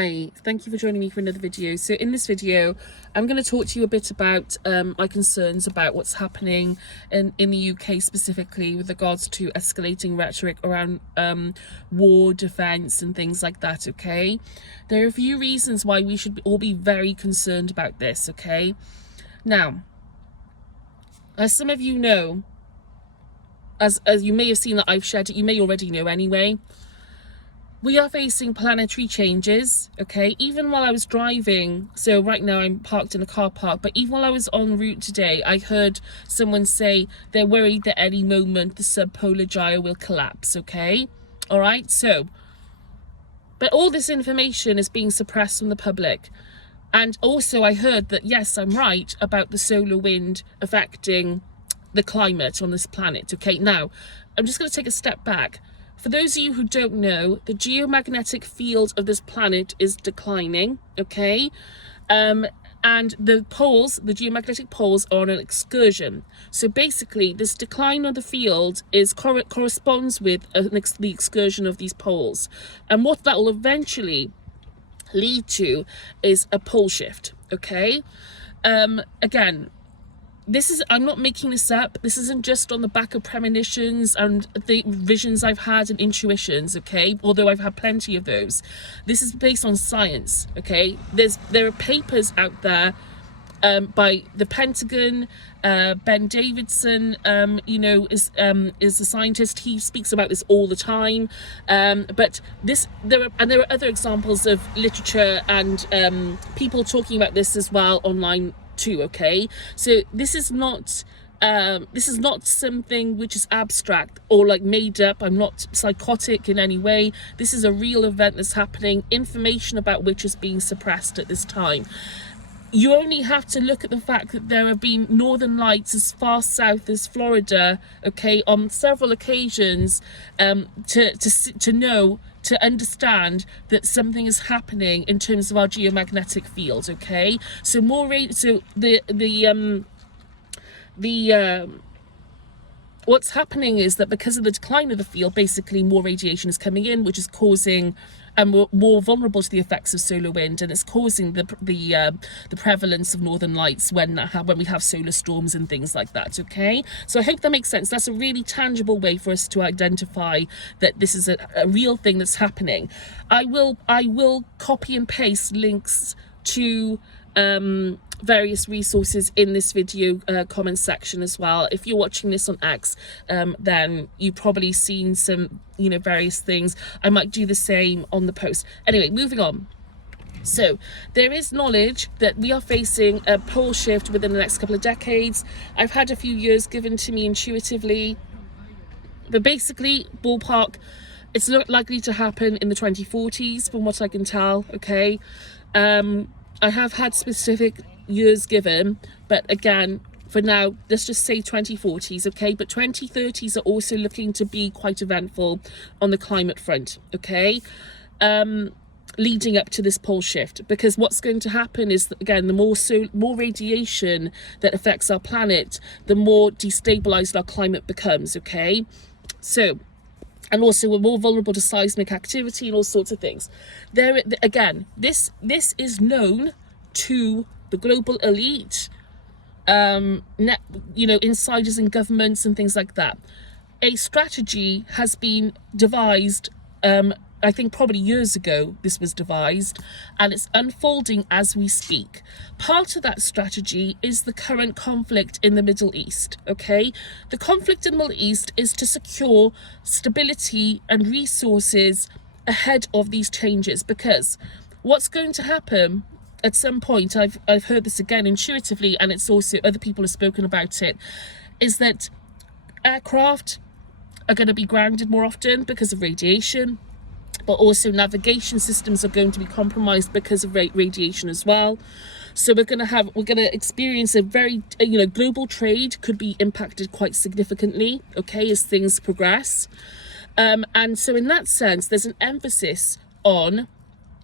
Hi, thank you for joining me for another video. So in this video, I'm going to talk to you a bit about my concerns about what's happening in the UK specifically with regards to escalating rhetoric around war, defence and things like that, okay? There are a few reasons why we should all be very concerned about this, okay? Now, as some of you know, as you may have seen that I've shared it, you may already know anyway, we are facing planetary changes, okay? Even while I was driving, so right now I'm parked in a car park, but even while I was en route today, I heard someone say they're worried that any moment the subpolar gyre will collapse, okay? All right, so, but all this information is being suppressed from the public. And also I heard that, yes, I'm right about the solar wind affecting the climate on this planet, okay? Now, I'm just going to take a step back. For those of you who don't know, the geomagnetic field of this planet is declining, okay? And the poles, the geomagnetic poles, are on an excursion. So basically, this decline of the field corresponds with the excursion of these poles. And what that will eventually lead to is a pole shift, okay? Again, I'm not making this up. This isn't just on the back of premonitions and the visions I've had and intuitions, okay? Although I've had plenty of those. This is based on science, okay? There are papers out there by the Pentagon. Ben Davidson, is a scientist. He speaks about this all the time. But there are other examples of literature and people talking about this as well online too, okay? So this is not something which is abstract or like made up. I'm not psychotic in any way. This is a real event that's happening, information about which is being suppressed at this time. You only have to look at the fact that there have been northern lights as far south as Florida, okay, on several occasions, to understand that something is happening in terms of our geomagnetic field, okay? So what's happening is that because of the decline of the field, basically more radiation is coming in, which is causing, and we're more vulnerable to the effects of solar wind, and it's causing the prevalence of northern lights when we have solar storms and things like that, okay? So I hope that makes sense. That's a really tangible way for us to identify that this is a real thing that's happening. I will copy and paste links to various resources in this video comment section as well. If you're watching this on X, then you've probably seen some various things. I might do the same on the post. Anyway, moving on. So there is knowledge that we are facing a pole shift within the next couple of decades. I've had a few years given to me intuitively, but basically ballpark, it's likely to happen in the 2040s from what I can tell, okay? I have had specific years given, but again, for now, let's just say 2040s, okay? But 2030s are also looking to be quite eventful on the climate front, okay? Leading up to this pole shift, because what's going to happen is that, again, the more radiation that affects our planet, the more destabilized our climate becomes, okay? So, and also we're more vulnerable to seismic activity and all sorts of things. Again, this is known to the global elite, insiders in governments and things like that. A strategy has been devised, I think probably years ago this was devised, and it's unfolding as we speak. Part of that strategy is the current conflict in the Middle East, okay? The conflict in the Middle East is to secure stability and resources ahead of these changes, because what's going to happen at some point, I've heard this again intuitively, and it's also other people have spoken about it, is that aircraft are going to be grounded more often because of radiation, but also navigation systems are going to be compromised because of radiation as well. So we're going to experience a very, global trade could be impacted quite significantly, okay, as things progress. And so in that sense, there's an emphasis on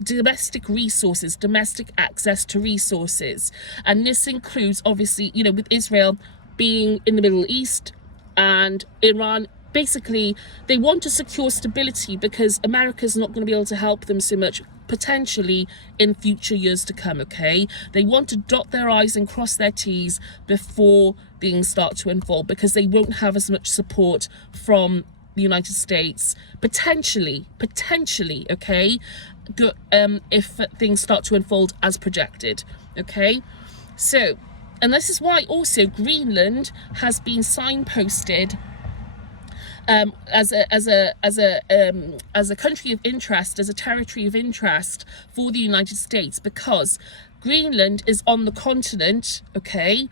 domestic resources, domestic access to resources. And this includes, obviously, with Israel being in the Middle East and Iran basically, they want to secure stability because America's not going to be able to help them so much potentially in future years to come, okay? They want to dot their I's and cross their T's before things start to unfold, because they won't have as much support from the United States, potentially, okay, if things start to unfold as projected, okay? So, and this is why also Greenland has been signposted as a country of interest, as a territory of interest for the United States, because Greenland is on the continent, okay?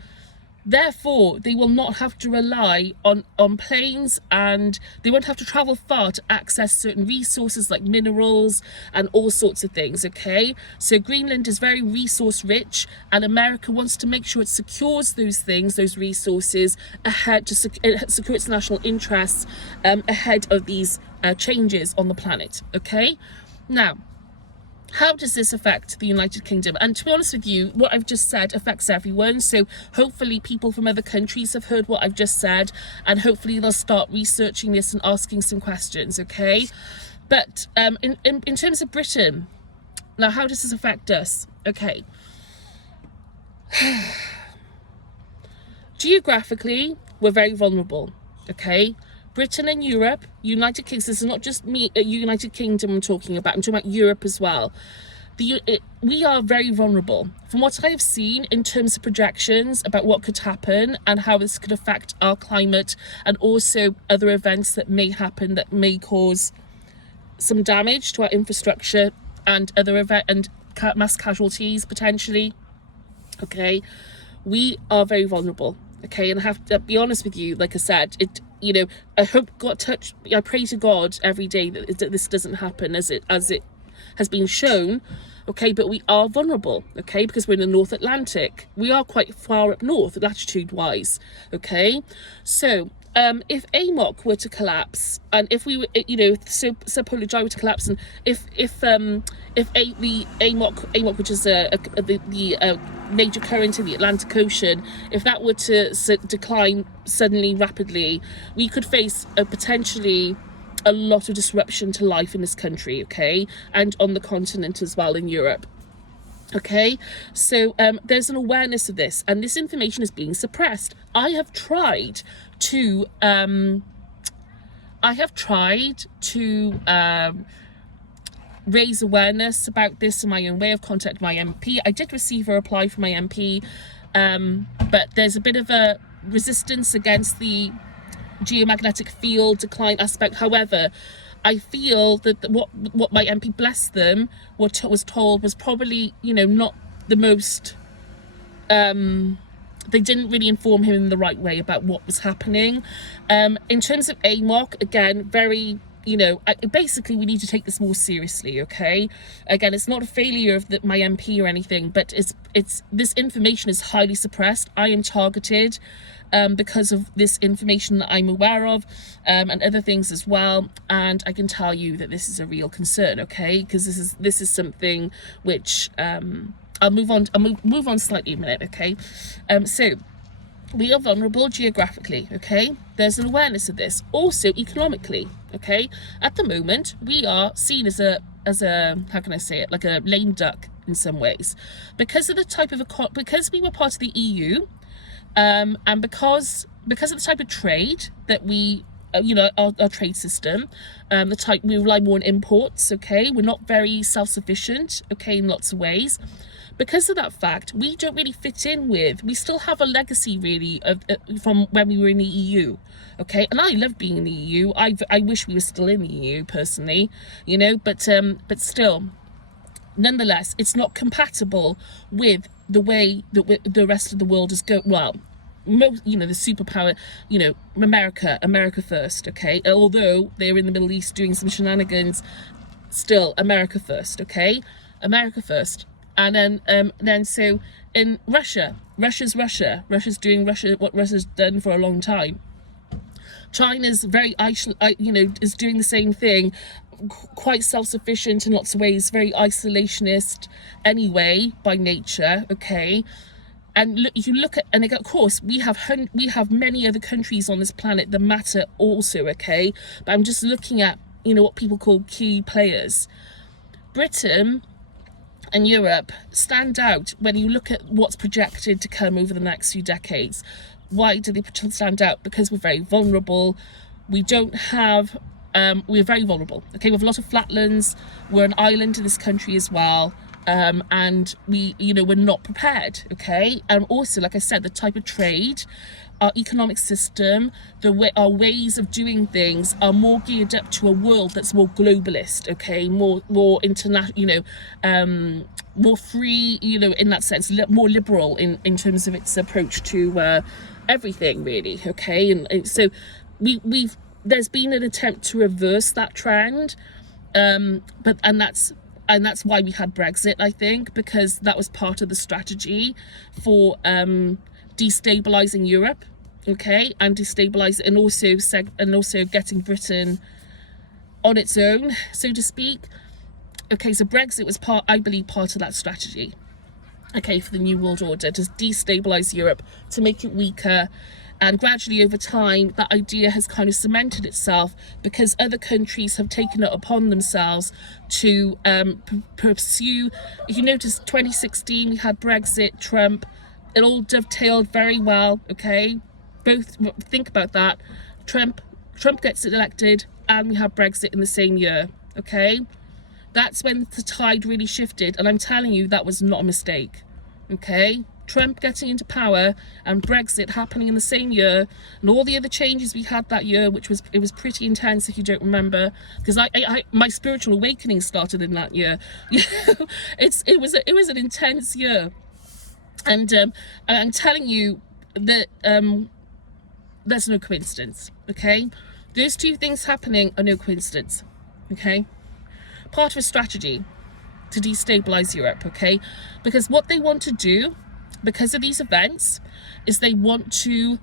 Therefore, they will not have to rely on planes, and they won't have to travel far to access certain resources like minerals and all sorts of things, okay? So Greenland is very resource rich, and America wants to make sure it secures those things, those resources, ahead to secure its national interests ahead of these changes on the planet, okay? Now, how does this affect the United Kingdom? And to be honest with you, what I've just said affects everyone. So hopefully people from other countries have heard what I've just said, and hopefully they'll start researching this and asking some questions, okay? But in terms of Britain, now how does this affect us? Okay. Geographically, we're very vulnerable, okay? Britain and Europe, United Kingdom, this is not just me, United Kingdom I'm talking about Europe as well. We are very vulnerable. From what I have seen in terms of projections about what could happen and how this could affect our climate, and also other events that may happen that may cause some damage to our infrastructure and mass casualties potentially, okay? We are very vulnerable, okay? And I have to be honest with you, like I said, I hope I pray to God every day that this doesn't happen as it has been shown, okay? But we are vulnerable, okay? Because we're in the North Atlantic. We are quite far up north, latitude-wise, okay? So, if AMOC were to collapse, and if we were, subpolar gyre were to collapse, and if the AMOC, which is the major current in the Atlantic Ocean, if that were to decline suddenly, rapidly, we could face potentially a lot of disruption to life in this country, okay, and on the continent as well, in Europe. Okay, so there's an awareness of this, and this information is being suppressed. I have tried to raise awareness about this in my own way. I've contacted my MP. I did receive a reply from my MP, but there's a bit of a resistance against the geomagnetic field decline aspect. However, I feel that what my MP, bless them, was told was probably, not the most, they didn't really inform him in the right way about what was happening. In terms of AMOC, again, very, basically we need to take this more seriously, okay? Again, it's not a failure of my MP or anything, but it's this information is highly suppressed. I am targeted because of this information that I'm aware of, and other things as well. And I can tell you that this is a real concern, okay? Because this is something which I'll move on slightly in a minute, okay? So we are vulnerable geographically, okay? There's an awareness of this. Also economically, okay? At the moment, we are seen as a how can I say it, like a lame duck in some ways, because of the type of because we were part of the EU. And because of the type of trade that we, our trade system, the type, we rely more on imports, okay? We're not very self-sufficient, okay, in lots of ways. Because of that fact, we don't really fit in we still have a legacy really from when we were in the EU, okay? And I love being in the EU. I wish we were still in the EU personally, but still, nonetheless, it's not compatible with the way that the rest of the world is the superpower, America first, okay? Although they're in the Middle East doing some shenanigans, still America first, okay? America first. And then so in Russia's doing what Russia's done for a long time. China's very is doing the same thing, quite self-sufficient in lots of ways, very isolationist anyway by nature, okay? And you look at, and again, of course, we have many other countries on this planet that matter also, okay? But I'm just looking at, what people call key players. Britain and Europe stand out when you look at what's projected to come over the next few decades. Why do they stand out? Because we're very vulnerable. We don't have, we're very vulnerable. Okay, we have a lot of flatlands. We're an island in this country as well. And we, we're not prepared. Okay, and also, like I said, the type of trade, our economic system, our ways of doing things are more geared up to a world that's more globalist. Okay, more international, more free, in that sense, more liberal in terms of its approach to everything, really. Okay, and so there's been an attempt to reverse that trend, and that's why we had Brexit, I think, because that was part of the strategy for destabilizing Europe, okay, and and also getting Britain on its own, so to speak. Okay, so Brexit was I believe, part of that strategy, okay, for the New World Order, to destabilize Europe, to make it weaker. And gradually over time, that idea has kind of cemented itself because other countries have taken it upon themselves to pursue. If you notice, 2016, we had Brexit, Trump. It all dovetailed very well, okay? Both, think about that. Trump gets elected and we have Brexit in the same year, okay? That's when the tide really shifted. And I'm telling you, that was not a mistake, okay? Trump getting into power and Brexit happening in the same year, and all the other changes we had that year, which was pretty intense if you don't remember, because my spiritual awakening started in that year. It was an intense year, and I'm telling you that there's no coincidence. Okay, those two things happening are no coincidence. Okay, part of a strategy to destabilize Europe. Okay, because what they want to do, because of these events, is they want to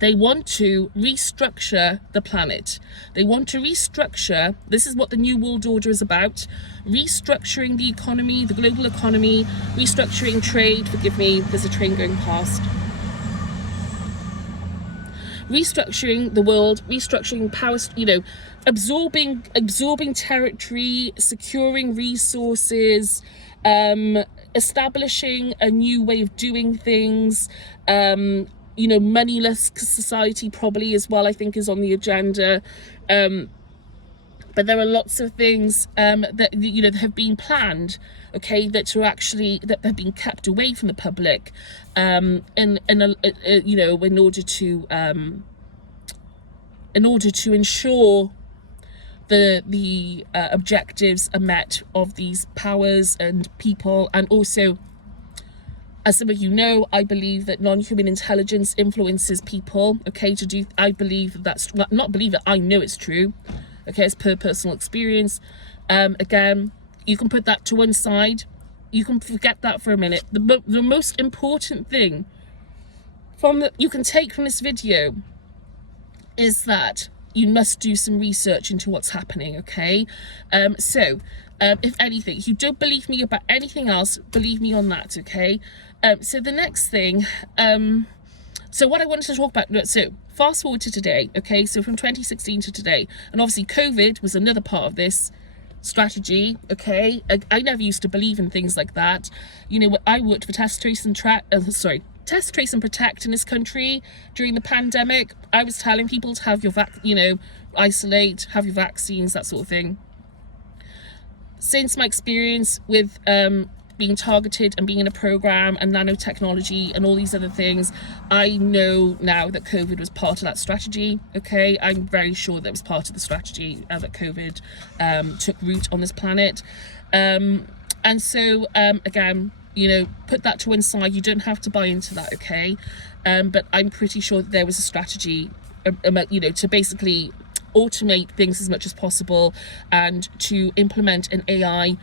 restructure the planet. They want to restructure, this is what the New World Order is about, restructuring the economy, the global economy, restructuring trade. Forgive me, there's a train going past. Restructuring the world, restructuring power, absorbing territory, securing resources, establishing a new way of doing things, moneyless society probably as well, I think, is on the agenda. But there are lots of things that have been planned, okay, that have been kept away from the public, in order to ensure the objectives are met of these powers and people. And also, as some of you know, I believe that non-human intelligence influences people, okay, I believe that's, not believe it, I know it's true, okay, it's per personal experience. Again, you can put that to one side, you can forget that for a minute. The most important thing you can take from this video is that you must do some research into what's happening, okay? If anything, if you don't believe me about anything else, believe me on that, okay? So the next thing, so what I wanted to talk about, so fast forward to today, okay? So from 2016 to today, and obviously COVID was another part of this strategy, okay? I never used to believe in things like that. I worked for Test, Trace and Protect in this country during the pandemic. I was telling people to have your isolate, have your vaccines, that sort of thing. Since my experience with being targeted and being in a program and nanotechnology and all these other things, I know now that COVID was part of that strategy, okay? I'm very sure that it was part of the strategy that COVID took root on this planet. And so, again, put that to one side. You don't have to buy into that, okay? But I'm pretty sure that there was a strategy, to basically automate things as much as possible and to implement an AI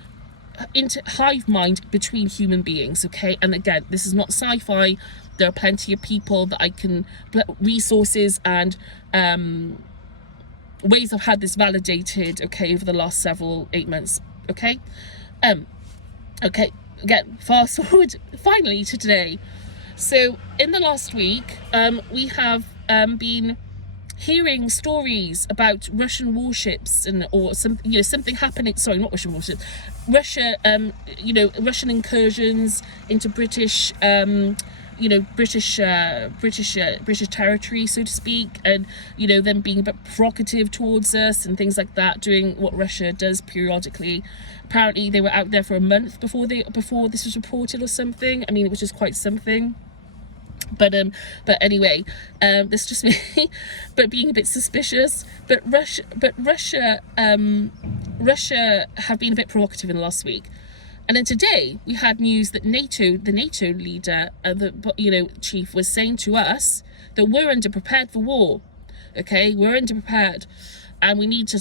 into hive mind between human beings, okay? And again, this is not sci-fi. There are plenty of people that resources and ways I've had this validated, okay, over the last 8 months, okay? Okay, again, fast forward finally to today. So in the last week, we have been hearing stories about Russian warships or some, something happening. Sorry, not Russian warships. Russian incursions into British British territory, so to speak, and them being a bit provocative towards us and things like that, doing what Russia does periodically. Apparently, they were out there for a month before this was reported or something. I mean, it was just quite something. But anyway, this just me, but being a bit suspicious. But Russia have been a bit provocative in the last week. And then today we had news that the NATO leader, chief, was saying to us that we're underprepared for war. Okay, we're underprepared, and we need to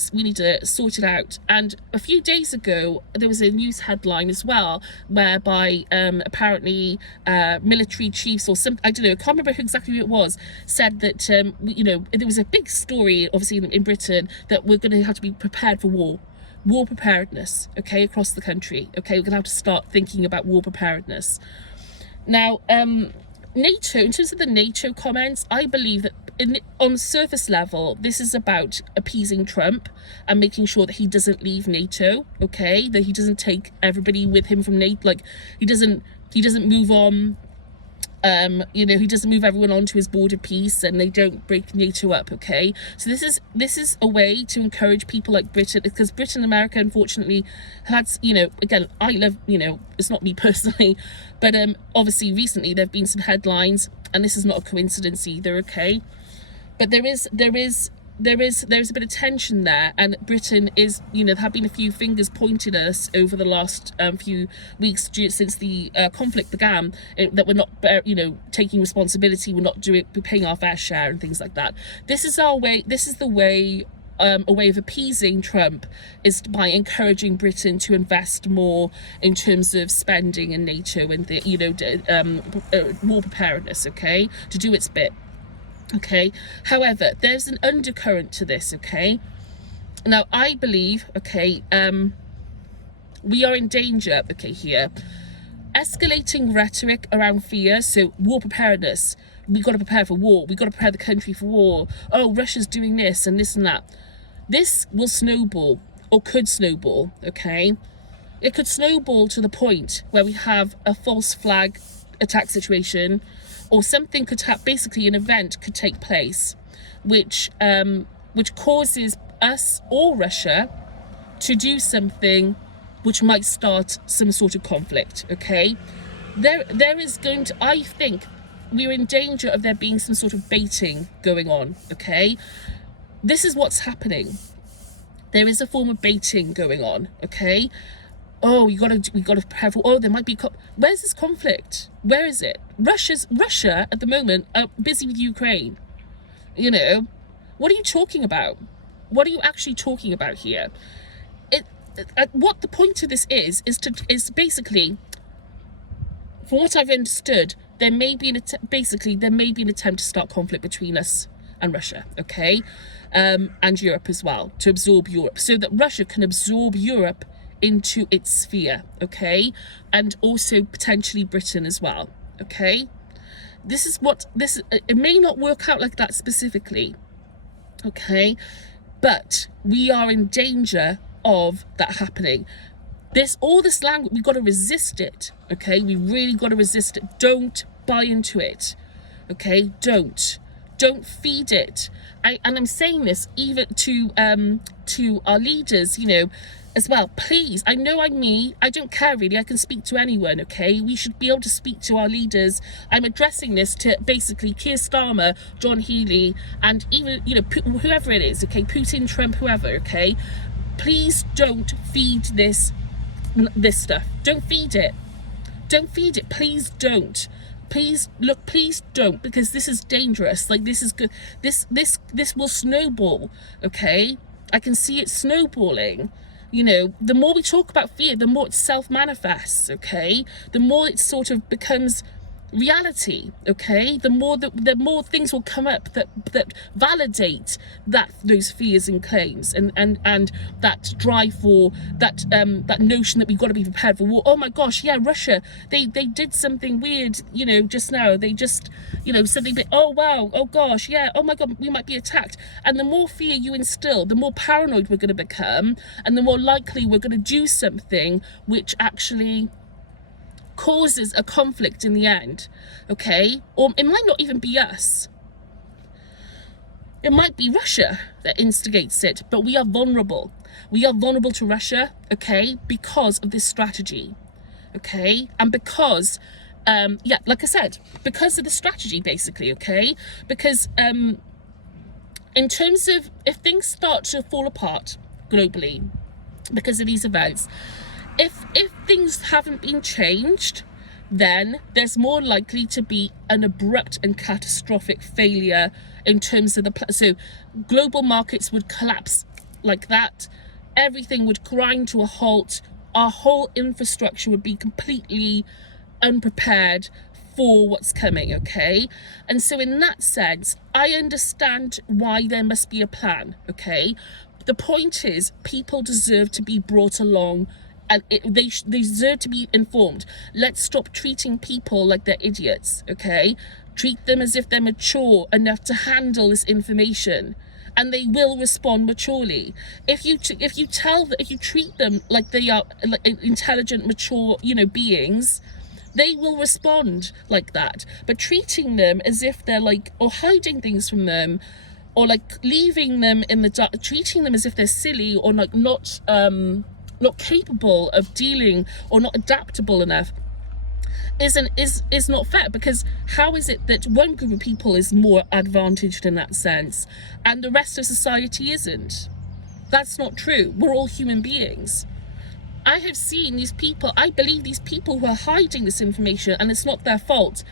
sort it out. And a few days ago, there was a news headline as well, whereby apparently military chiefs or some, I don't know, I can't remember exactly who it was, said that there was a big story, obviously in Britain, that we're going to have to be prepared for war. War preparedness, okay, across the country. Okay, we're gonna have to start thinking about war preparedness. Now, NATO, in terms of the NATO comments, I believe that on surface level, this is about appeasing Trump and making sure that he doesn't leave NATO, okay, that he doesn't take everybody with him from NATO, like he doesn't move on. He doesn't move everyone onto his border peace, and they don't break NATO up, okay? So this is a way to encourage people like Britain, because Britain and America, unfortunately, had, again, I love, it's not me personally, but obviously recently there have been some headlines, and this is not a coincidence either, okay? But there is a bit of tension there, and Britain is, there have been a few fingers pointed at us over the last few weeks since the conflict began, that we're not, taking responsibility, we're paying our fair share and things like that. This is our way. This is the way. A way of appeasing Trump is by encouraging Britain to invest more in terms of spending in NATO and the war preparedness. Okay, to do its bit. Okay, however, there's an undercurrent to this. Okay, now I believe, we are in danger, here, escalating rhetoric around fear. So war preparedness, we got to prepare for war, we got to prepare the country for war. Oh, Russia's doing this and this and that. This will snowball, or could snowball. Okay, it could snowball to the point where we have a false flag attack situation, or something could basically an event could take place which causes us or Russia to do something which might start some sort of conflict. Okay, there is going to, I think we're in danger of there being some sort of baiting going on. Okay, this is what's happening. There is a form of baiting going on. Okay, oh, we got to prepare for, oh, there might be, where's this conflict? Where is it? Russia at the moment are busy with Ukraine. What are you talking about? What are you actually talking about here? What the point of this is basically, from what I've understood, there may be an attempt to start conflict between us and Russia, okay, and Europe as well, to absorb Europe, so that Russia can absorb Europe into its sphere, okay, and also potentially Britain as well. Okay, it may not work out like that specifically, okay, but we are in danger of that happening. All this language, we've got to resist it. Okay, we really got to resist it. Don't buy into it. Okay, don't feed it. And I'm saying this even to our leaders, as well. Please, I know I'm me. I don't care really. I can speak to anyone. Okay, we should be able to speak to our leaders. I'm addressing this to basically Keir Starmer, John Healey, and even whoever it is. Okay, Putin, Trump, whoever. Okay, please don't feed this stuff. Don't feed it. Don't feed it. Please don't. Please don't, because this is dangerous. Like, this is good. This will snowball. Okay, I can see it snowballing. The more we talk about fear, the more it self-manifests, okay? The more it sort of becomes, reality. Okay, the more things will come up that validate those fears and claims, and that drive for that notion that we've got to be prepared for war. Oh my gosh, yeah, Russia, they did something weird, you know, just now. They just, you know, something big. Oh wow, oh gosh, yeah, oh my god, we might be attacked. And the more fear you instill, the more paranoid we're going to become, and the more likely we're going to do something which actually causes a conflict in the end. Okay, or it might not even be us. It might be Russia that instigates it, but we are vulnerable. We are vulnerable to Russia, okay, because of this strategy, okay, and because yeah, like I said, because of the strategy, basically, okay, because in terms of if things start to fall apart globally because of these events, if things haven't been changed, then there's more likely to be an abrupt and catastrophic failure in terms of so global markets would collapse like that. Everything would grind to a halt. Our whole infrastructure would be completely unprepared for what's coming, okay? And so in that sense, I understand why there must be a plan, okay? The point is, people deserve to be brought along, and they deserve to be informed. Let's stop treating people like they're idiots, okay? Treat them as if they're mature enough to handle this information, and they will respond maturely. If you treat them like they are like intelligent, mature, you know, beings, they will respond like that. But treating them as if they're like, or hiding things from them, or like leaving them in the dark, treating them as if they're silly or like not capable of dealing or not adaptable enough is not fair. Because how is it that one group of people is more advantaged in that sense and the rest of society isn't? That's not true. We're all human beings. I have seen these people, I believe these people who are hiding this information, and it's not their fault,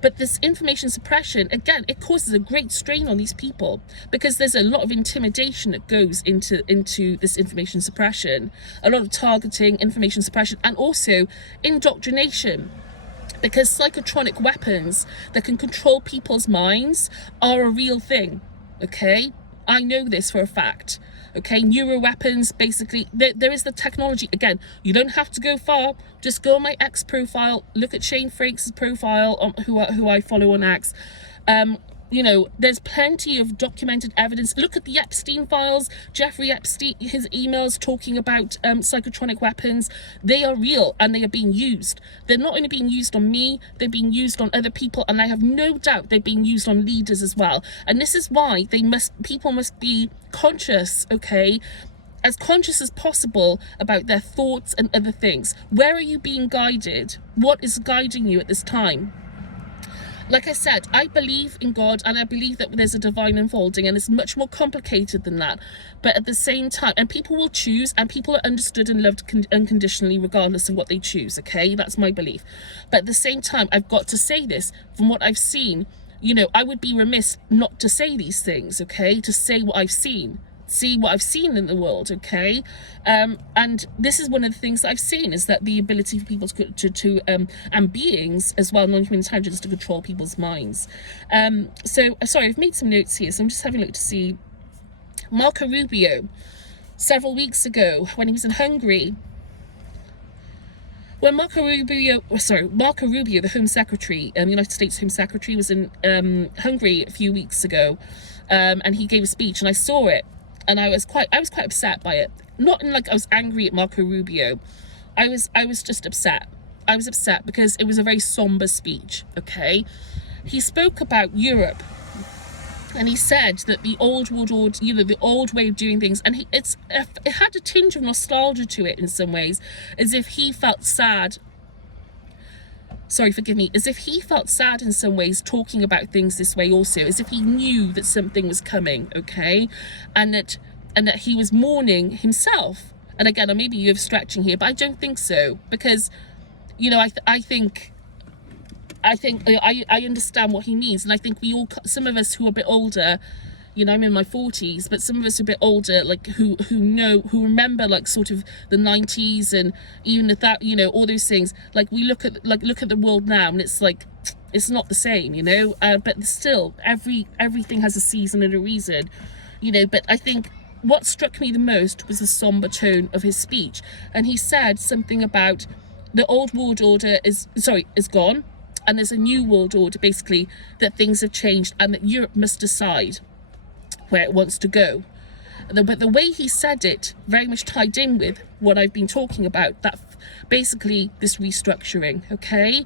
but this information suppression, again, it causes a great strain on these people, because there's a lot of intimidation that goes into this information suppression, a lot of targeting, information suppression, and also indoctrination, because psychotronic weapons that can control people's minds are a real thing, okay? I know this for a fact. Okay, neuroweapons, basically, there is the technology. Again, you don't have to go far. Just go on my X profile, look at Shane Frakes' profile, who I follow on X. You know, there's plenty of documented evidence. Look at the Epstein files, Jeffrey Epstein, his emails talking about psychotronic weapons. They are real and they are being used. They're not only being used on me, they're being used on other people, and I have no doubt they're being used on leaders as well. And this is why people must be conscious, okay, as conscious as possible about their thoughts and other things. Where are you being guided? What is guiding you at this time? Like I said, I believe in God, and I believe that there's a divine unfolding, and it's much more complicated than that. But at the same time, and people will choose, and people are understood and loved unconditionally regardless of what they choose, okay? That's my belief. But at the same time, I've got to say this, from what I've seen, you know, I would be remiss not to say these things, okay? To say what I've seen. See what I've seen in the world, okay? And this is one of the things that I've seen, is that the ability for people to and beings as well, non-human intelligence, to control people's minds. So sorry, I've made some notes here, so I'm just having a look to see. Marco Rubio, several weeks ago when he was in Hungary, when Marco Rubio, the Home Secretary, United States Home Secretary, was in Hungary a few weeks ago, and he gave a speech, and I saw it. And I was quite upset by it. Not in like I was angry at Marco Rubio. I was just upset. I was upset because it was a very somber speech, okay? He spoke about Europe, and he said that the old world order, you know, the old way of doing things, and it had a tinge of nostalgia to it in some ways, as if he felt sad. Sorry, forgive me, as if he felt sad in some ways talking about things this way also, as if he knew that something was coming, okay? And that he was mourning himself. And again, maybe you're stretching here, but I don't think so, because, you know, I think I understand what he means, and I think we all, some of us who are a bit older, you know, I'm in my 40s, but some of us are a bit older, like who remember like sort of the 90s, and even at that, you know, all those things. Like we look at the world now, and it's like, it's not the same, you know. But still, everything has a season and a reason, you know. But I think what struck me the most was the somber tone of his speech, and he said something about the old world order is gone, and there's a new world order, basically, that things have changed and that Europe must decide where it wants to go. But the way he said it very much tied in with what I've been talking about, that basically this restructuring, okay?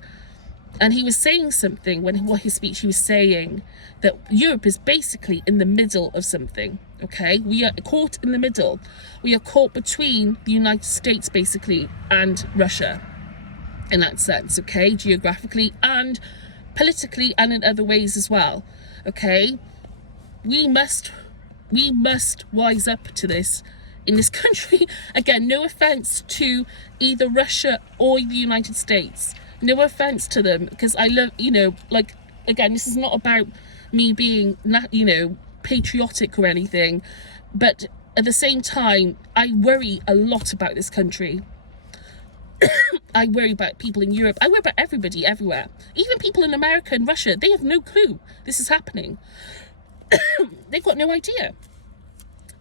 And he was saying something, what his speech, he was saying that Europe is basically in the middle of something, okay? We are caught in the middle. We are caught between the United States, basically, and Russia, in that sense, okay? Geographically and politically, and in other ways as well, okay? We must wise up to this in this country. Again, no offense to either Russia or the United States. No offense to them, because I love, you know, like, again, this is not about me being, you know, patriotic or anything, but at the same time, I worry a lot about this country. I worry about people in Europe. I worry about everybody everywhere. Even people in America and Russia, they have no clue this is happening. They've got no idea.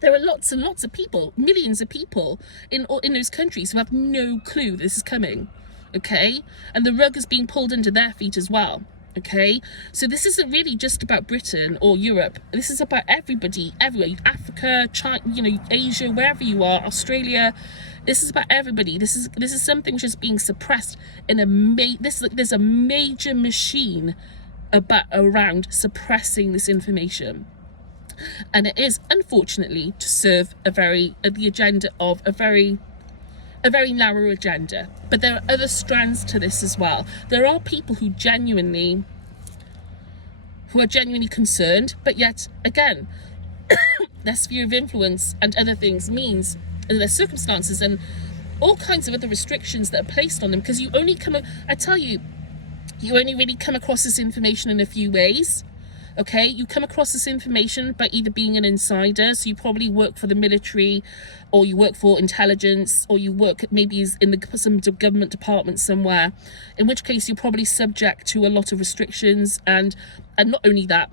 There are lots and lots of people, millions of people in those countries who have no clue this is coming, okay? And the rug is being pulled under their feet as well, okay? So this isn't really just about Britain or Europe. This is about everybody, everywhere. Africa, China, you know, Asia, wherever you are, Australia. This is about everybody. This is something which is being suppressed in there's a major machine around suppressing this information, and it is unfortunately to serve the agenda of a very narrow agenda. But there are other strands to this as well. There are people who are genuinely concerned, but yet again their sphere of influence and other things means, and their circumstances and all kinds of other restrictions that are placed on them, because you only really come across this information in a few ways, okay? You come across this information by either being an insider, so you probably work for the military, or you work for intelligence, or you work maybe in some government department somewhere, in which case you're probably subject to a lot of restrictions, and not only that,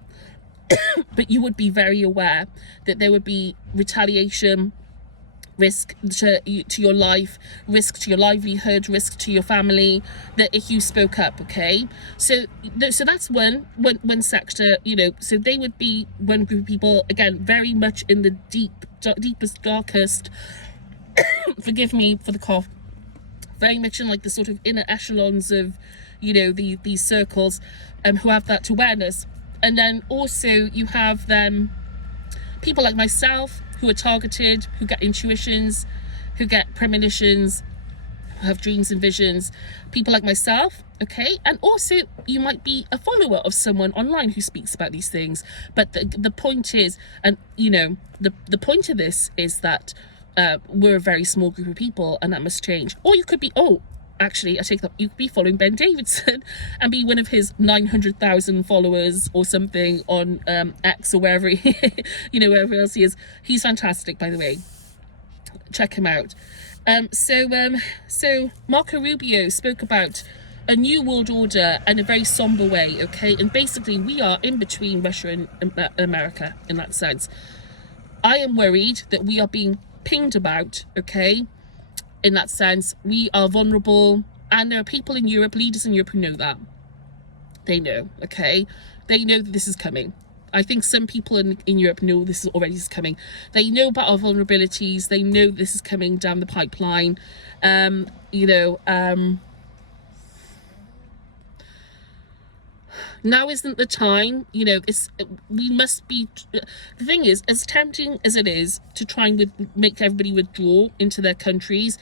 but you would be very aware that there would be retaliation, risk to your life, risk to your livelihood, risk to your family, that if you spoke up, okay? So that's one sector, you know. So they would be one group of people, again, very much in the deepest, darkest, forgive me for the cough, very much in like the sort of inner echelons of, you know, these circles, who have that awareness. And then also you have people like myself, who are targeted, who get intuitions, who get premonitions, who have dreams and visions. People like myself, okay? And also you might be a follower of someone online who speaks about these things. But the point is, and you know, the point of this is that we're a very small group of people, and that must change. Or you could be, actually, I take that, you could be following Ben Davidson and be one of his 900,000 followers or something on X or wherever you know, wherever else he is. He's fantastic, by the way. Check him out. So Marco Rubio spoke about a new world order in a very somber way, okay? And basically, we are in between Russia and America in that sense. I am worried that we are being pinged about, okay? In that sense, we are vulnerable, and there are people in Europe, leaders in Europe, who know that. They know, okay? They know that this is coming. I think some people in Europe know this is coming. They know about our vulnerabilities. They know this is coming down the pipeline. You know, now isn't the time, you know. We must be, the thing is, as tempting as it is to try and make everybody withdraw into their countries,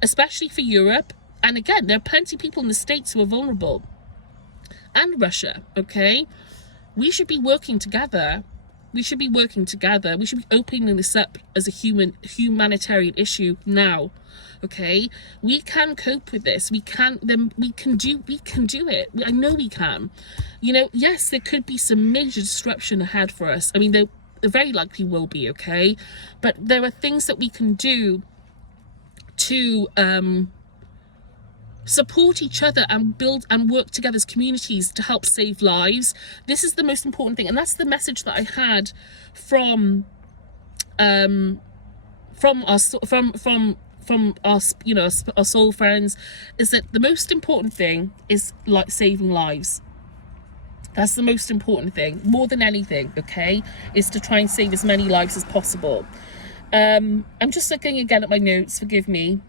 especially for Europe, and again, there are plenty of people in the States who are vulnerable, and Russia, okay? We should be working together. We should be opening this up as a humanitarian issue now. Okay, we can cope with this. We can do it. I know we can. You know, yes, there could be some major disruption ahead for us. I mean, very likely will be, okay? But there are things that we can do to support each other and build and work together as communities to help save lives. This is the most important thing, and that's the message that I had from us, from us, you know, our soul friends, is that the most important thing is like saving lives. That's the most important thing, more than anything, okay, is to try and save as many lives as possible. I'm just looking again at my notes, forgive me,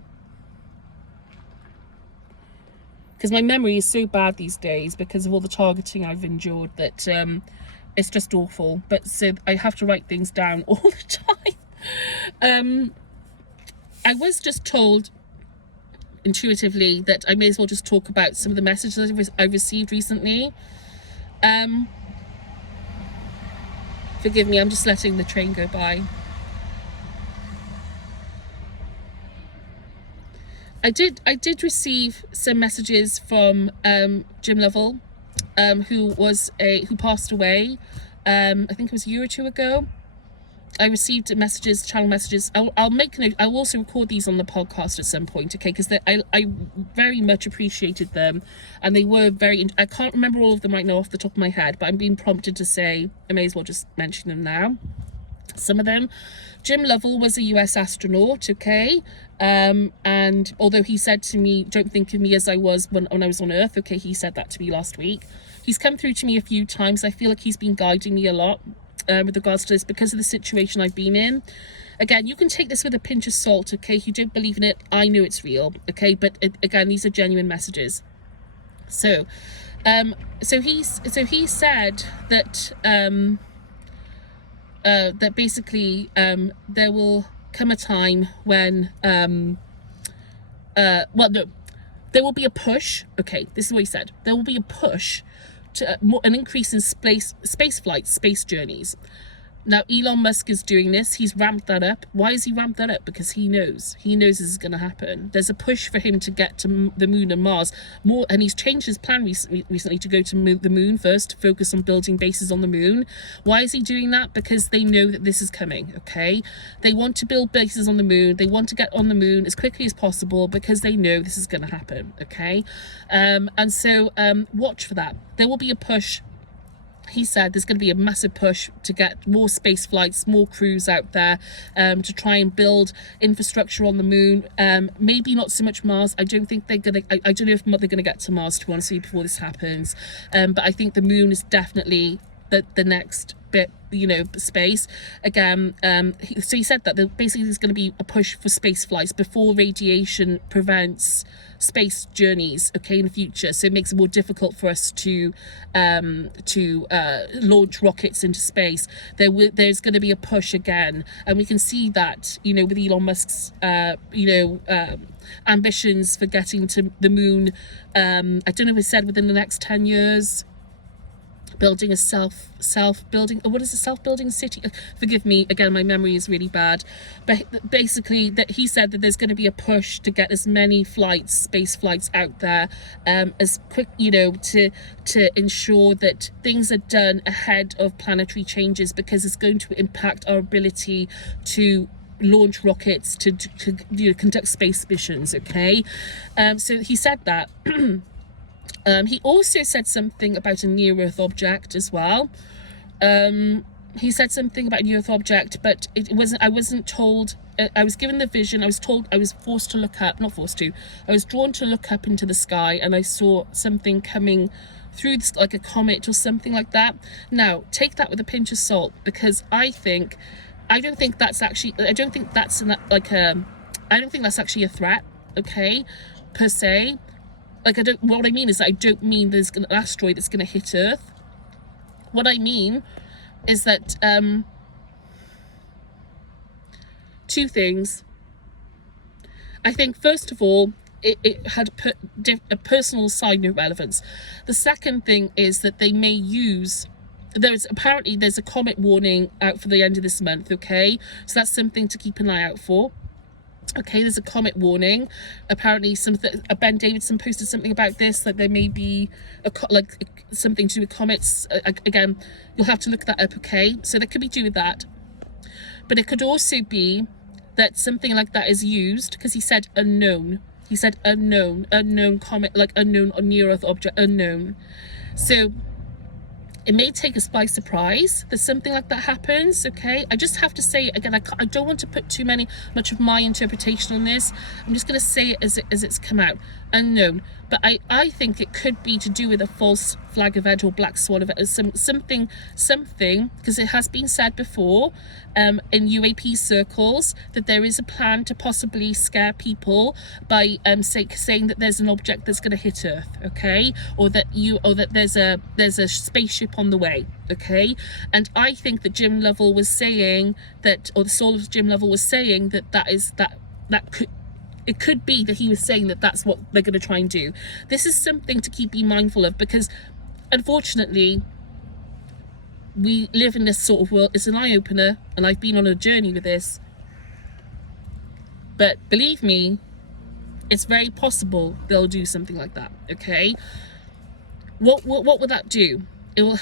because my memory is so bad these days because of all the targeting I've endured that it's just awful. But so I have to write things down all the time. I was just told intuitively that I may as well just talk about some of the messages I've received recently. Forgive me, I'm just letting the train go by. I did receive some messages from Jim Lovell, who passed away. I think it was a year or two ago. I received messages, channel messages. I'll make a note. I'll also record these on the podcast at some point, okay? Because I very much appreciated them, and they were very. I can't remember all of them right now off the top of my head, but I'm being prompted to say I may as well just mention them now. Some of them. Jim Lovell was a US astronaut, okay? And although he said to me, don't think of me as I was when I was on Earth, okay, he said that to me last week. He's come through to me a few times. I feel like he's been guiding me a lot with regards to this because of the situation I've been in. Again, you can take this with a pinch of salt, okay? If you don't believe in it, I know it's real, okay? But again, these are genuine messages. So he said that that basically there will come a time when there will be a push. Okay, this is what he said. There will be a push to an increase in space flights, space journeys. Now, Elon Musk is doing this. He's ramped that up. Why has he ramped that up? Because he knows this is going to happen. There's a push for him to get to the moon and Mars more, and he's changed his plan recently to go to the moon first, to focus on building bases on the moon. Why is he doing that? Because they know that this is coming, okay? They want to build bases on the moon. They want to get on the moon as quickly as possible because they know this is going to happen, okay? And so watch for that. There will be a push. He said there's going to be a massive push to get more space flights, more crews out there to try and build infrastructure on the moon. Maybe not so much Mars. I don't think they're going to, I don't know if they're going to get to Mars, to be honest with you, before this happens. But I think the moon is definitely the next bit, you know, space. Again, so he said that basically there's going to be a push for space flights before radiation prevents space journeys, okay, in the future. So it makes it more difficult for us to launch rockets into space. There's going to be a push again, and we can see that, you know, with Elon Musk's ambitions for getting to the moon. I don't know if he said within the next 10 years. Building a self-building city. Forgive me, again, my memory is really bad. But basically, that he said that there's going to be a push to get as many flights, space flights out there as quick, you know, to ensure that things are done ahead of planetary changes, because it's going to impact our ability to launch rockets, to you know, conduct space missions, okay? So he said that. He also said something about a near-Earth object as well. He said something about a near-Earth object, but it wasn't. I wasn't told. I was given the vision. I was told. I was forced to look up. Not forced to. I was drawn to look up into the sky, and I saw something coming through, like a comet or something like that. Now, take that with a pinch of salt, because I don't think that's actually a threat. Okay, per se. Like, what I mean is that I don't mean there's an asteroid that's going to hit Earth. What I mean is that two things. I think, first of all, it had a personal side note relevance. The second thing is that they may use... There's a comet warning out for the end of this month, okay? So that's something to keep an eye out for. Okay, there's a comet warning. Apparently, Ben Davidson posted something about this, that there may be something to do with comets. Again, you'll have to look that up. Okay, so that could be to do with that, but it could also be that something like that is used, because he said unknown. He said unknown comet, like unknown or near Earth object, unknown. So it may take us by surprise that something like that happens. Okay, I just have to say again, I don't want to put much of my interpretation on this. I'm just going to say it as it's come out. Unknown, but I think it could be to do with a false flag event or black swan event, something, because it has been said before in UAP circles that there is a plan to possibly scare people by saying that there's an object that's going to hit Earth, okay, or that there's a spaceship on the way, okay. And I think that Jim Lovell was saying that, or the soul of Jim Lovell was saying that it could be that he was saying that that's what they're going to try and do. This is something to be mindful of, because unfortunately we live in this sort of world. It's an eye-opener, and I've been on a journey with this, but believe me, it's very possible they'll do something like that. Okay, what will that do? It will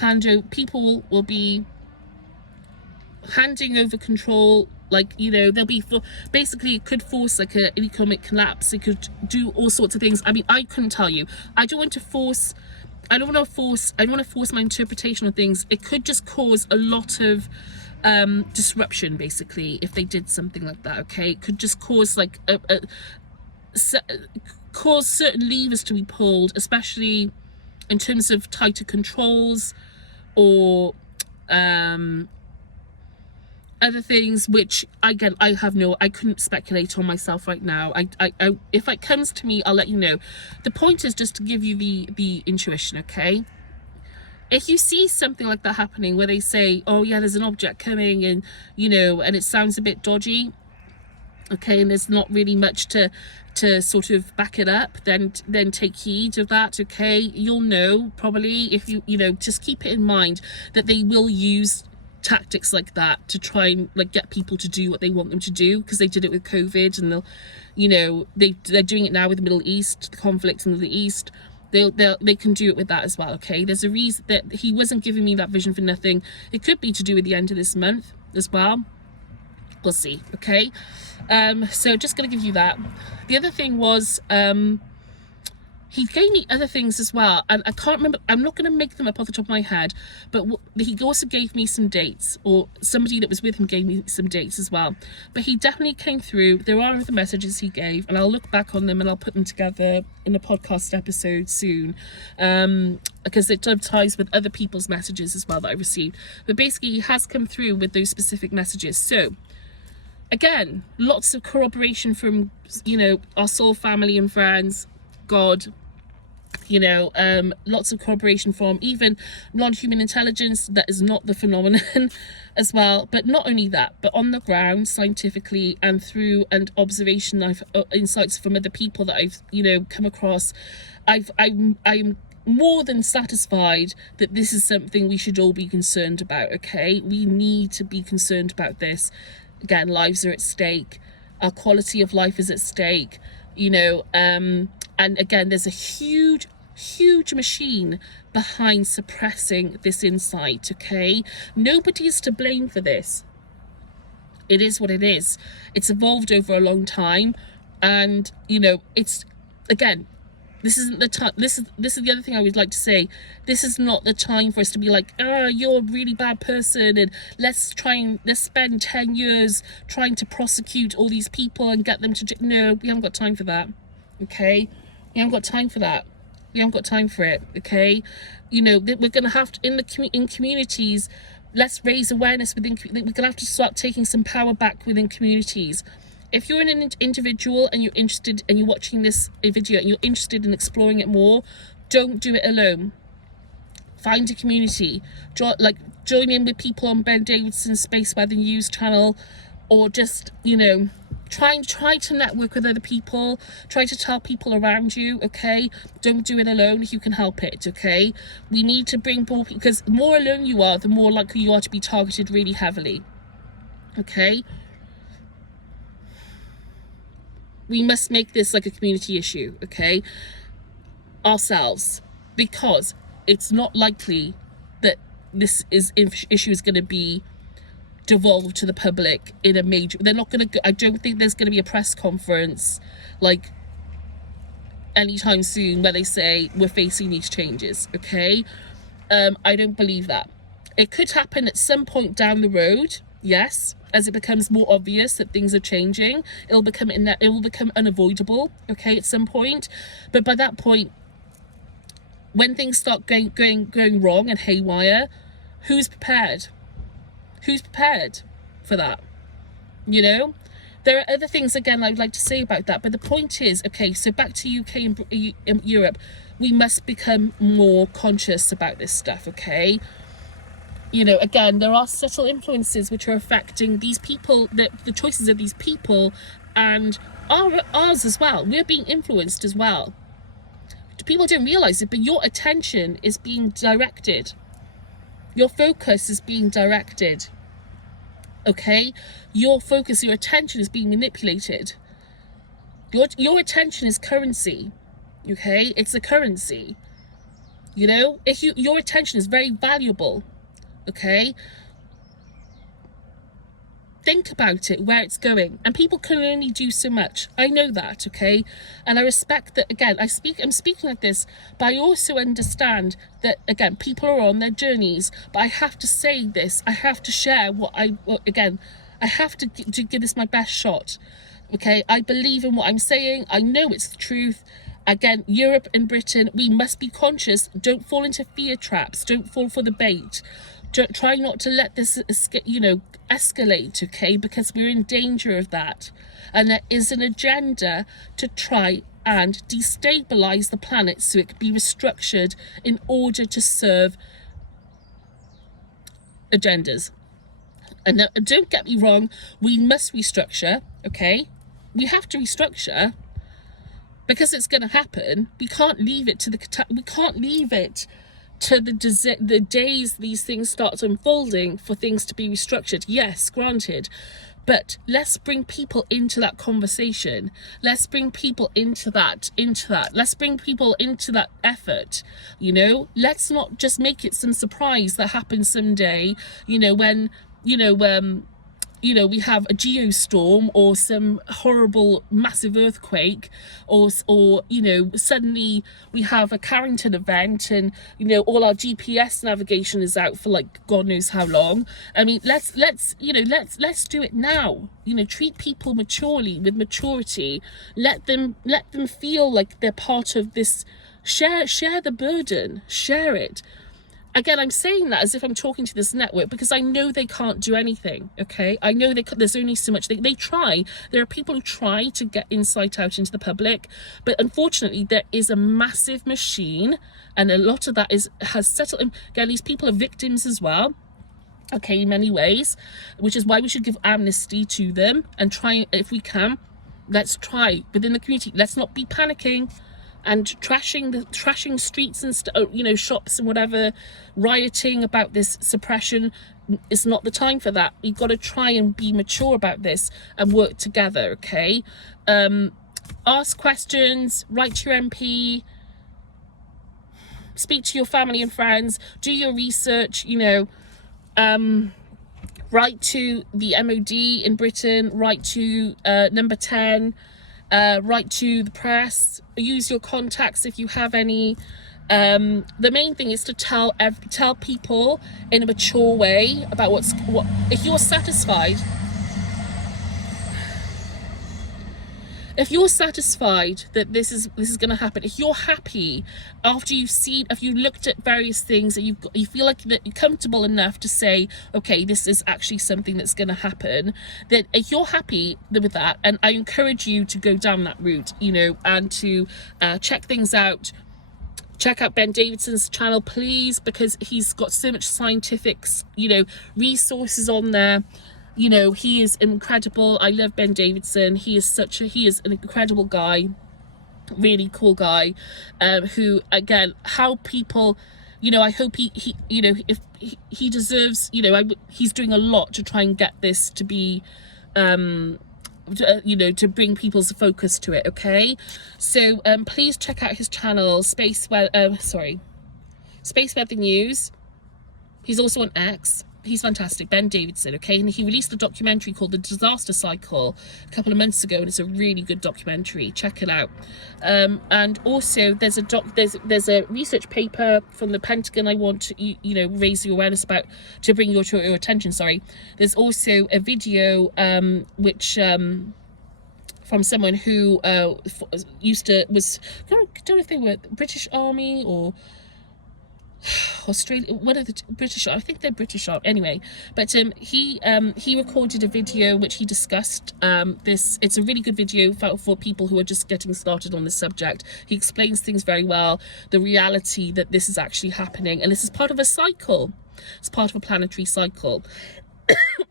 people will be handing over control. Like, you know, there'll be basically, it could force like an economic collapse. It could do all sorts of things. I mean, I couldn't tell you. I don't want to force my interpretation of things. It could just cause a lot of disruption, basically, if they did something like that. Okay, it could just cause like cause certain levers to be pulled, especially in terms of tighter controls or other things, which again I couldn't speculate on myself right now. I if it comes to me, I'll let you know. The point is just to give you the intuition. Okay, if you see something like that happening, where they say, oh yeah, there's an object coming, and you know, and it sounds a bit dodgy, okay, and there's not really much to sort of back it up, then take heed of that. Okay, you'll know probably, if you know, just keep it in mind that they will use tactics like that to try and like get people to do what they want them to do, because they did it with COVID, and they'll, you know, they're doing it now with the Middle East, the conflict in the East. They can do it with that as well. Okay, there's a reason that he wasn't giving me that vision for nothing. It could be to do with the end of this month as well. We'll see. Okay, so just gonna give you that. The other thing was he gave me other things as well, and I can't remember. I'm not going to make them up off the top of my head, but he also gave me some dates, or somebody that was with him gave me some dates as well. But he definitely came through. There are other messages he gave, and I'll look back on them and I'll put them together in a podcast episode soon, because it ties with other people's messages as well that I received. But basically, he has come through with those specific messages. So again, lots of corroboration from, you know, our soul family and friends, God, you know, lots of corroboration from even non-human intelligence that is not the phenomenon as well. But not only that, but on the ground, scientifically, and through and observation, I've insights from other people that I've, you know, come across. I'm more than satisfied that this is something we should all be concerned about. Okay, we need to be concerned about this. Again, lives are at stake, our quality of life is at stake, you know, and again, there's a huge machine behind suppressing this insight. Okay, nobody is to blame for this. It is what it is. It's evolved over a long time, and you know, it's, again, this isn't the time. This is the other thing I would like to say. This is not the time for us to be like, oh, you're a really bad person, and let's spend 10 years trying to prosecute all these people and get them to no, we haven't got time for that. Okay, we haven't got time for that. We haven't got time for it. Okay, you know, we're gonna have to, in communities, let's raise awareness within. We're gonna have to start taking some power back within communities. If you're an individual and you're interested, and you're watching this video and you're interested in exploring it more, don't do it alone. Find a community. Join in with people on Ben Davidson's Space Weather News channel, or just, you know, try to network with other people. Try to tell people around you. Okay, don't do it alone if you can help it. Okay, we need to bring more people, because the more alone you are, the more likely you are to be targeted really heavily. Okay. We must make this like a community issue, okay? Ourselves, because it's not likely that this issue is going to be devolved to the public in a major. They're not going to. I don't think there's going to be a press conference like anytime soon where they say we're facing these changes. Okay, I don't believe that. It could happen at some point down the road. Yes, as it becomes more obvious that things are changing, it will become unavoidable. Okay, at some point, but by that point, when things start going wrong and haywire, who's prepared? Who's prepared for that? You know, there are other things again I'd like to say about that, but the point is, okay, so back to UK and Europe, we must become more conscious about this stuff. Okay, you know, again, there are subtle influences which are affecting these people, the choices of these people, and ours as well. We're being influenced as well. People don't realize it, but your attention is being directed. Your focus is being directed. Okay, your focus, your attention is being manipulated. Your attention is currency. Okay, it's a currency. You know, if your attention is very valuable. Okay, think about it, where it's going, and people can only do so much. I know that, okay, and I respect that. Again, I'm speaking like this, but I also understand that, again, people are on their journeys. But I have to say this. I have to share I have to give this my best shot. Okay, I believe in what I'm saying. I know it's the truth. Again, Europe and Britain, we must be conscious. Don't fall into fear traps. Don't fall for the bait. Try not to let this, escalate, okay? Because we're in danger of that. And there is an agenda to try and destabilize the planet so it can be restructured in order to serve agendas. And don't get me wrong, we must restructure, okay? We have to restructure because it's going to happen. We can't leave it to the days these things start unfolding for things to be restructured. Yes, granted, but let's bring people into that conversation. Let's bring people into that. Let's bring people into that effort. You know, let's not just make it some surprise that happens someday. When we have a geostorm or some horrible massive earthquake, or suddenly we have a Carrington event and all our GPS navigation is out for like God knows how long. I mean, let's do it now. Treat people maturely, with maturity. Let them feel like they're part of this. Share the burden. Share it. Again, I'm saying that as if I'm talking to this network because I know they can't do anything, okay? I know there's only so much. They try. There are people who try to get insight out into the public, but unfortunately there is a massive machine, and a lot of that has settled. Again, these people are victims as well, okay, in many ways, which is why we should give amnesty to them and try, if we can, let's try within the community. Let's not be panicking and trashing streets and shops and whatever, rioting about this suppression. It's not the time for that. You've got to try and be mature about this and work together, okay? Ask questions, write to your MP, speak to your family and friends, do your research, write to the MOD in Britain, write to number 10, write to the press, use your contacts if you have any. The main thing is to tell people in a mature way about what. If you're satisfied that this is going to happen, if you're happy after if you looked at various things and you feel like that you're comfortable enough to say, okay, this is actually something that's going to happen, then if you're happy with that, and I encourage you to go down that route, and to check things out. Check out Ben Davidson's channel, please, because he's got so much scientific, resources on there. He is incredible. I love Ben Davidson. He is an incredible guy, really cool guy, who, again, how people, I hope if he deserves, he's doing a lot to try and get this to be you know, to bring people's focus to it. Okay, so please check out his channel, Space Weather News. He's also on X. He's fantastic, Ben Davidson, okay? And he released a documentary called The Disaster Cycle a couple of months ago, and it's a really good documentary. Check it out. And also, there's a research paper from the Pentagon I want to, you know, raise your awareness about, to bring your attention, sorry. There's also a video which from someone who I don't know if they were British Army or Australia, what are the British? I think they're British. Anyway, but he recorded a video which he discussed. It's a really good video for people who are just getting started on this subject. He explains things very well, the reality that this is actually happening, and this is part of a cycle. It's part of a planetary cycle.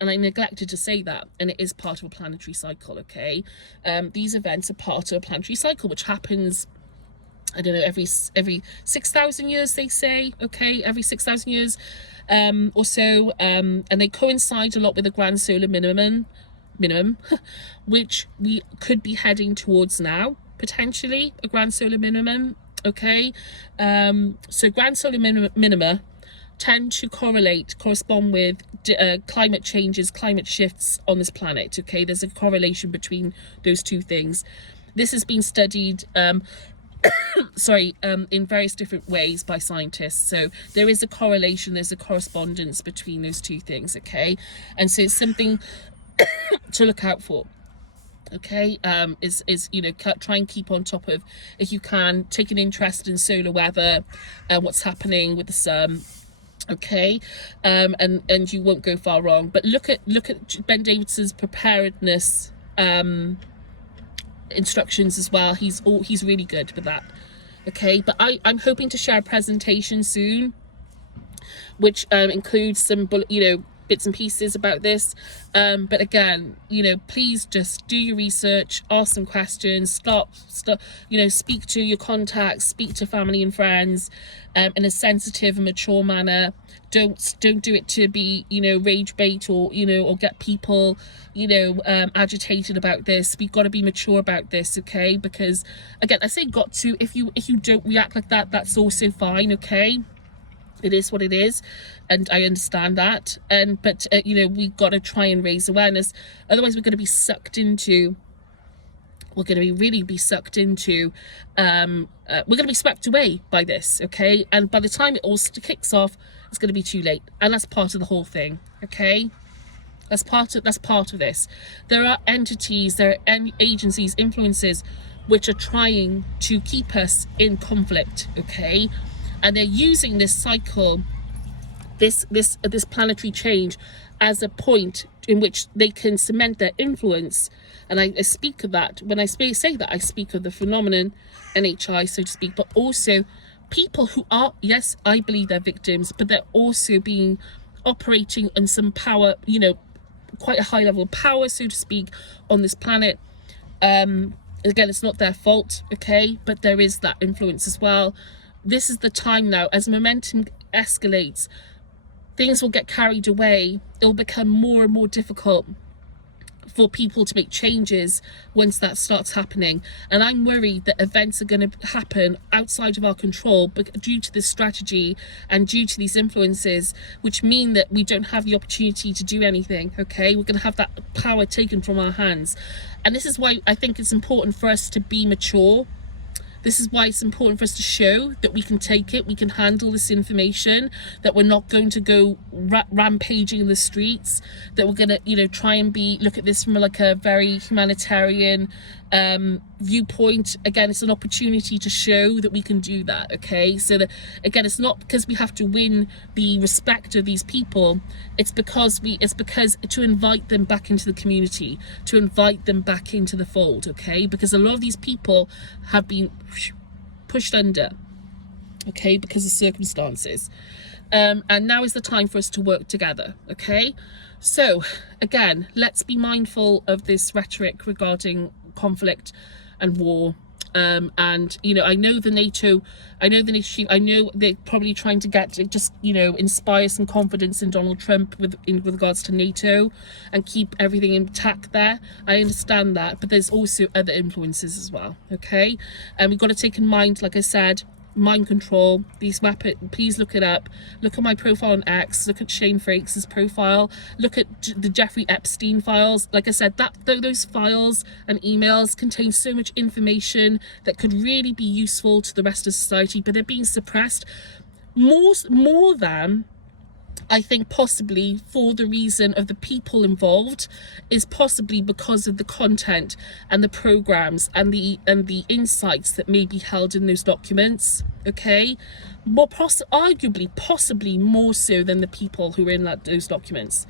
And I neglected to say that, and it is part of a planetary cycle. Okay, these events are part of a planetary cycle which happens, I don't know, every 6,000 years, they say, okay, every 6,000 years or so, and they coincide a lot with the grand solar minimum, which we could be heading towards now, potentially, a grand solar minimum, okay? So grand solar minima tend to correspond with climate changes, climate shifts on this planet, okay? There's a correlation between those two things. This has been studied in various different ways by scientists. So there is a correlation, there's a correspondence between those two things, okay? And so it's something to look out for, okay? Is you know, try and keep on top of, if you can, take an interest in solar weather and what's happening with the sun, okay? And you won't go far wrong. But look at Ben Davidson's preparedness instructions as well. He's really good with that, okay? But I'm hoping to share a presentation soon which includes some bits and pieces about this, but again, please just do your research, ask some questions, start speak to your contacts, speak to family and friends in a sensitive and mature manner. Don't do it to be rage bait or get people agitated about this. We've got to be mature about this, okay? Because again, I say got to, if you don't react like that, that's also fine, okay? It is what it is, and I understand that, but we've got to try and raise awareness. Otherwise we're going to be sucked into, we're going to be swept away by this, okay? And by the time it all kicks off, it's going to be too late, and that's part of the whole thing, okay? That's part of this. There are entities, there are agencies, influences which are trying to keep us in conflict, okay? And they're using this cycle, this planetary change, as a point in which they can cement their influence. And I speak of that. When I say that, I speak of the phenomenon, NHI, so to speak, but also people who are, yes, I believe they're victims, but they're also operating in some power, quite a high level of power, so to speak, on this planet. Again, it's not their fault, okay? But there is that influence as well. This is the time now, as momentum escalates, things will get carried away. It'll become more and more difficult for people to make changes once that starts happening. And I'm worried that events are going to happen outside of our control, but due to this strategy and due to these influences, which mean that we don't have the opportunity to do anything, okay? We're going to have that power taken from our hands. And this is why I think it's important for us to be mature. This is why it's important for us to show that we can take it, we can handle this information, that we're not going to go rampaging in the streets, that we're going to, try and look at this from a very humanitarian viewpoint. Again, it's an opportunity to show that we can do that, okay? So that, again, it's not because we have to win the respect of these people, it's because to invite them back into the community, to invite them back into the fold, okay? Because a lot of these people have been pushed under, okay, because of circumstances, and now is the time for us to work together, okay? So again, let's be mindful of this rhetoric regarding conflict and war, And you know, I know the NATO chief, I know they're probably trying to get just, you know, inspire some confidence in Donald Trump with regards to NATO and keep everything intact there. I understand that, but there's also other influences as well. Okay, and we've got to take in mind, like I said, mind control, these weapons. Please look it up. Look at my profile on X, look at Shane Frakes' profile, look at the Jeffrey Epstein files. Like I said, those files and emails contain so much information that could really be useful to the rest of society, but they're being suppressed more than, I think, possibly for the reason of the people involved, is possibly because of the content and the programs and the insights that may be held in those documents. Okay, arguably, possibly more so than the people who are in those documents.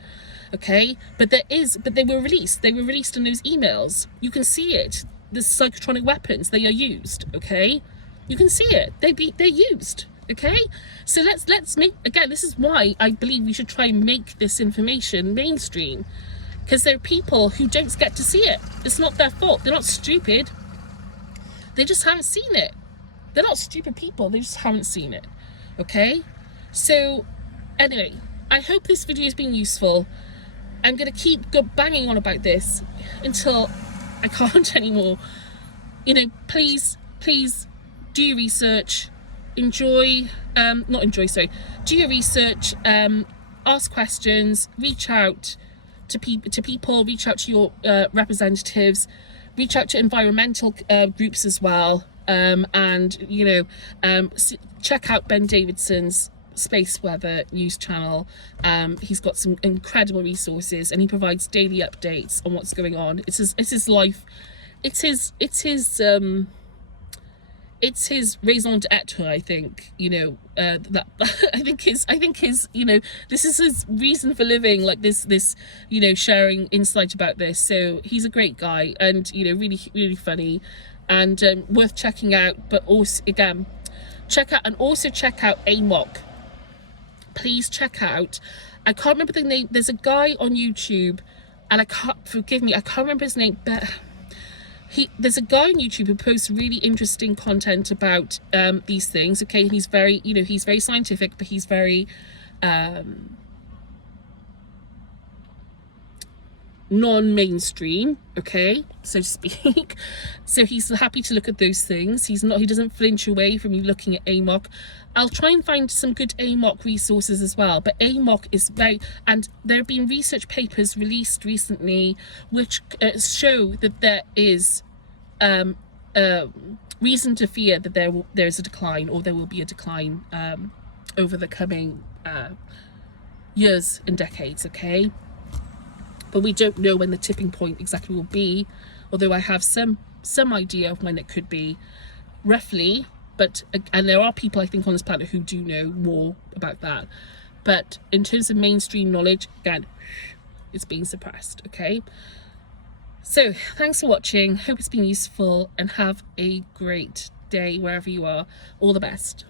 Okay, but they were released. They were released in those emails. You can see it. The psychotronic weapons, they are used. Okay, you can see it. They're used. Okay, so let's make, again, this is why I believe we should try and make this information mainstream, because there are people who don't get to see it. It's not their fault. They're not stupid. They just haven't seen it. They're not stupid people. They just haven't seen it. Okay, so anyway, I hope this video has been useful. I'm going to keep banging on about this until I can't anymore. You know, please do your research. Do your research, ask questions, reach out to people, reach out to your representatives, reach out to environmental groups as well, and you know, check out Ben Davidson's Space Weather news channel. He's got some incredible resources, and he provides daily updates on what's going on. It's his life. It's his raison d'etre, I think, you know, that I think his, you know, this is his reason for living, like this, you know, sharing insight about this. So he's a great guy, and, you know, really, really funny, and worth checking out. But also, again, check out AMOC. Please check out, I can't remember the name, there's a guy on YouTube, and I can't remember his name, but there's a guy on YouTube who posts really interesting content about these things. Okay, he's very, you know, he's very scientific, but he's very non-mainstream, okay, so to speak. So he's happy to look at those things. He doesn't flinch away from you looking at AMOC. I'll try and find some good AMOC resources as well, but AMOC is and there have been research papers released recently which show that there is reason to fear that there's a decline, or there will be a decline over the coming years and decades. Okay, but we don't know when the tipping point exactly will be, although I have some idea of when it could be roughly. But, and there are people, I think, on this planet who do know more about that. But in terms of mainstream knowledge, again, it's being suppressed. Okay, so thanks for watching. Hope it's been useful, and have a great day wherever you are. All the best.